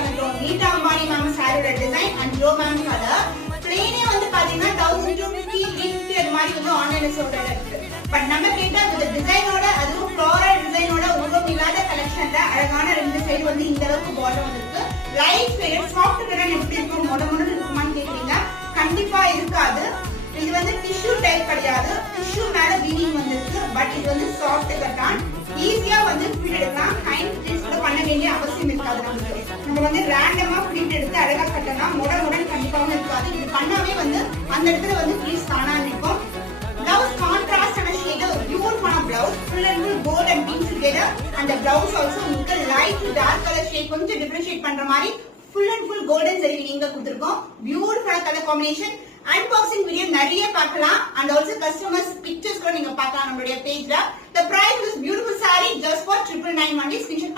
வந்துட்டோம். நீட்டா அம்பானி மேம் சாரியோட design and ஜோ மேம் கலர். பிளேனே வந்து பாத்தீங்கன்னா 1250 அது மாதிரி வந்து ஆன்லைன்ல சொல்றது இருக்கு. பட் நம்ம கேட்டா இந்த டிசைனோட அதுவும் ஃப்ளோரல் டிசைனோட உருவம் இல்லாத கலெக்ஷன்ல அழகான 2 சைடு வந்து இந்த அளவுக்கு பார்டர் வந்திருக்கு. லைட் வெயிட் சாஃப்ட் கட்டன் எப்படி இருக்கும், மொட இருக்குமான்னு கேக்குறீங்க. கண்டிப்பா இருக்காது. இது வந்து டிஷ்யூ டைப் கிடையாது. டிஷ்யூ மேல வீவிங் வந்திருக்கு. பட் இது வந்து சாஃப்ட் கட்டன். ஈஸியா வந்து பிரிண்ட் எடுக்கலாம். ஹேண்ட் ஸ்டிச் கூட பண்ண வேண்டிய அவசியம் இருக்காது நமக்கு. நம்ம வந்து ரேண்டமா பிரிண்ட் எடுத்து அழகா கட்டலாம். மொடன் கண்டிப்பாவும் இருக்காது. இது பண்ணாவே வந்து அந்த இடத்துல வந்து ஃப்ரீஸ் தானா இருக்கும். Blouse contrast and shade of beautiful blouse, full and full gold and pink together, and the blouse also உங்களுக்கு light to dark color shade கொஞ்சம் differentiate பண்ற மாதிரி full and full golden zari weaving கொடுத்திருக்கோம். Beautiful color combination. Unboxing video நிறைய பார்க்கலாம் and also customers pictures கூட நீங்க பார்க்கலாம் நம்மளுடைய பேஜ்ல. The price is beautiful saree just for 999 only. Screenshot